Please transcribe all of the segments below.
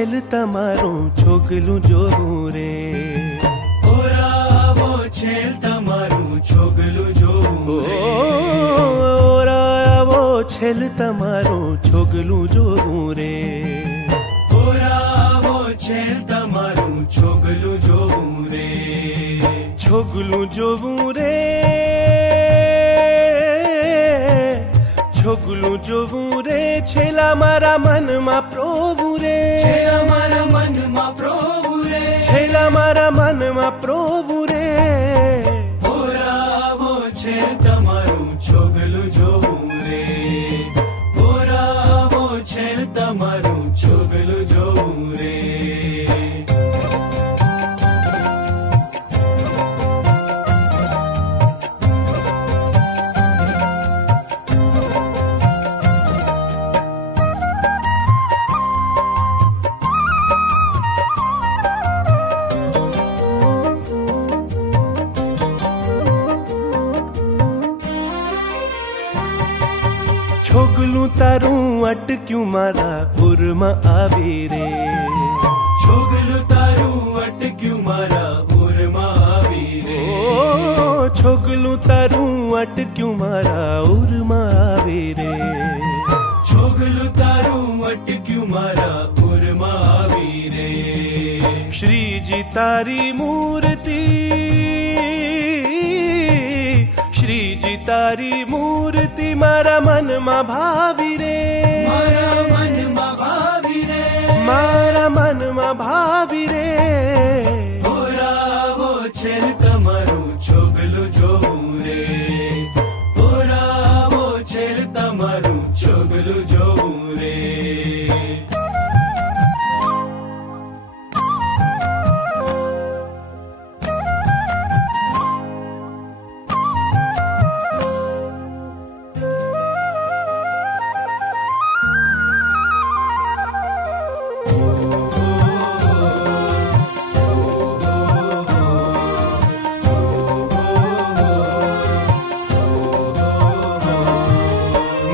છેલ તમારું છોગલું જોવું રે ઓરાવો છેલ તમારું છોગલું જોવું રે ઓરાવો છેલ તમારું છોગલું જોવું રે ઓરાવો છેલ તમારું છોગલું જોવું રે છોગલું જોવું રે છોગલું જોવું રે છેલા મારા મનમાં પ્રોવું રે છેલ્લા મારા મનમાં પ્રભુ રે છેલા મારા મનમાં પ્રોવું રે ઓરાવો છેલ તમારું છોગલું જોવું રે ઓરાવો છેલ તમારું છોગલું જોવું રે છોગલું તારું અટક્યું મારા ઉરમાં આવી રે છોગલું તારું અટક્યું મારા ઉરમાં આવી રે ઓ છોગલું તારું અટક્યું મારા ઉરમાં આવી રે છોગલું તારું અટક્યું મારા ઉરમાં આવી રે શ્રીજી તારી મૂર્તિ શ્રીજી તારી મૂર્તિ મારા મનમાં ભાવી રે મારા મનમાં ભાવી રે મારા મનમાં ભાવી રે ઓરાવો છેલ તમારું છોગલું જોવું રે ઓરાવો છેલ તમારું છોગલું જોવું રે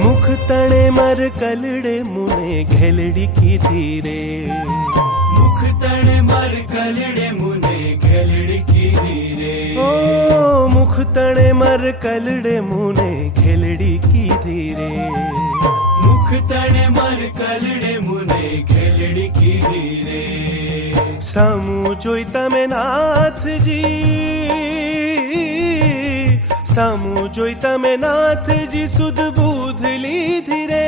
મુખ તણે મર કલડે મુને ઘેલડી કીધી રે મુખ તણે માર કલડે મુને ઘેલડી કીધી રે ઓ મુખ તણે મર કલડે મુને ઘેલડી કીધી રે મુખ તણે માર કલડે મુને ઘેલડી કીધી રે સામું જોઈ તમે નાથજી સામું જોઈ તમે નાથજી સુધ બુધ લીધી રે